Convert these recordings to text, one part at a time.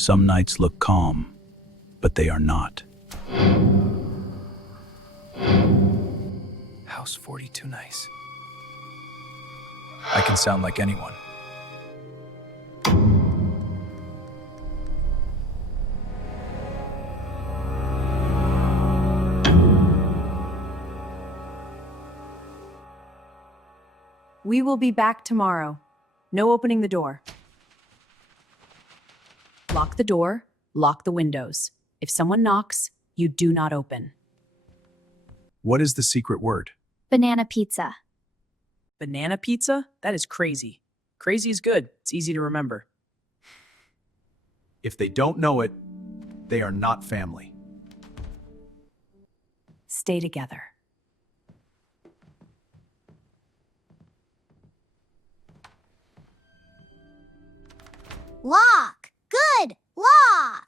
Some nights look calm, but they are not. House 42 nice. I can sound like anyone. We will be back tomorrow. No opening the door. Lock the door, lock the windows. If someone knocks, you do not open. What is the secret word? Banana pizza. Banana pizza? That is crazy. Crazy is good. It's easy to remember. If they don't know it, they are not family. Stay together. Lock. Good. Lock.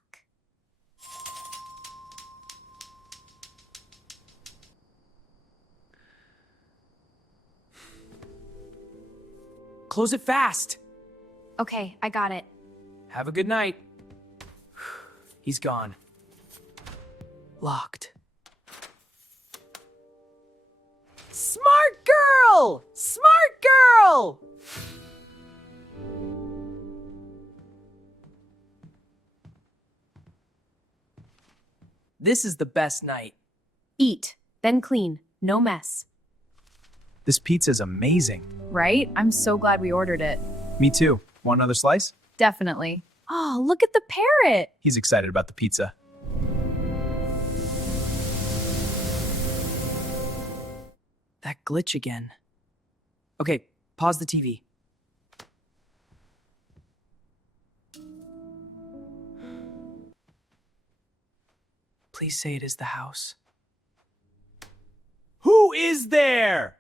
Close it fast. Okay, I got it. Have a good night. He's gone. Locked. Smart girl! Smart girl! This is the best night. Eat, then clean. No mess. This pizza is amazing. Right? I'm so glad we ordered it. Me too. Want another slice? Definitely. Oh, look at the parrot. He's excited about the pizza. That glitch again. Okay, pause the TV. Please say it is the house. Who is there?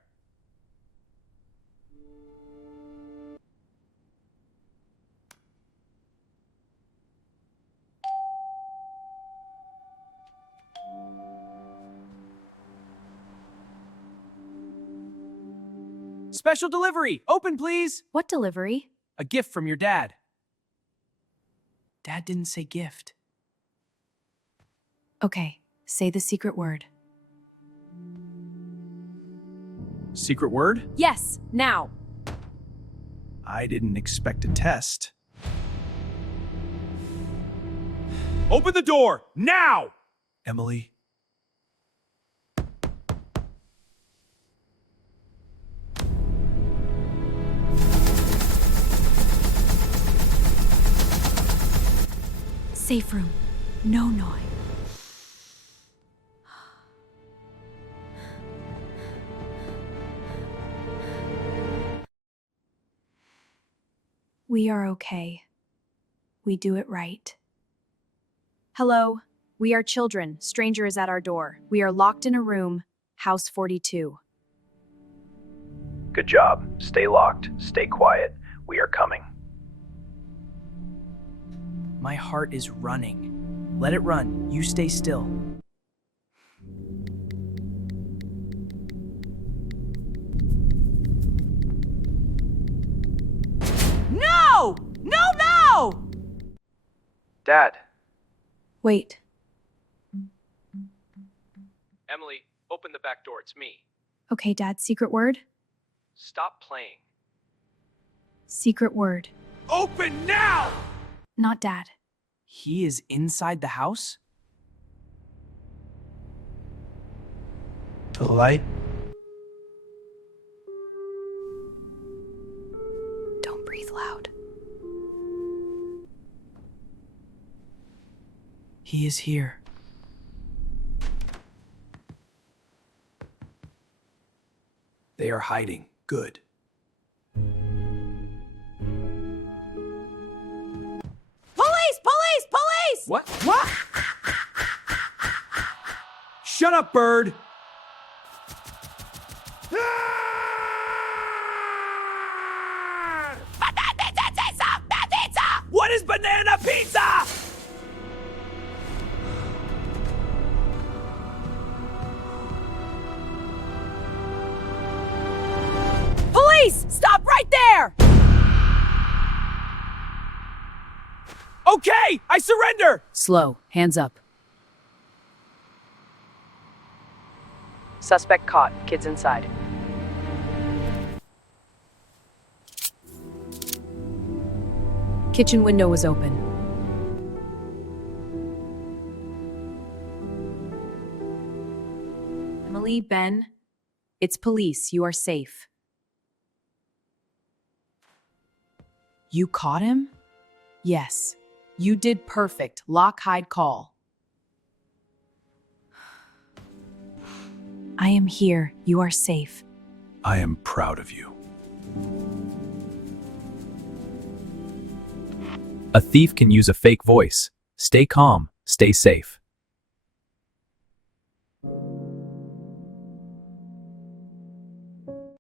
Special delivery! Open, please! What delivery? A gift from your dad. Dad didn't say gift. Okay, say the secret word. Secret word? Yes, now. I didn't expect a test. Open the door, now! Emily. Safe room. No noise. We are okay. We do it right. Hello, we are children. Stranger is at our door. We are locked in a room. House 42. Good job. Stay locked. Stay quiet. We are coming. My heart is running. Let it run. You stay still. No! No, no! Dad. Wait. Emily, open the back door. It's me. Okay, Dad, secret word? Stop playing. Secret word. Open now! Not Dad. He is inside the house? The light. Don't breathe loud. He is here. They are hiding. Good. Police! Police! Police! What? What? Shut up, bird! What is banana pizza? Police! Stop right there! Okay, I surrender! Slow, hands up. Suspect caught, kids inside. Kitchen window was open. Emily, Ben, it's police. You are safe. You caught him? Yes. You did perfect. Lock, hide, call. I am here. You are safe. I am proud of you. A thief can use a fake voice. Stay calm, stay safe.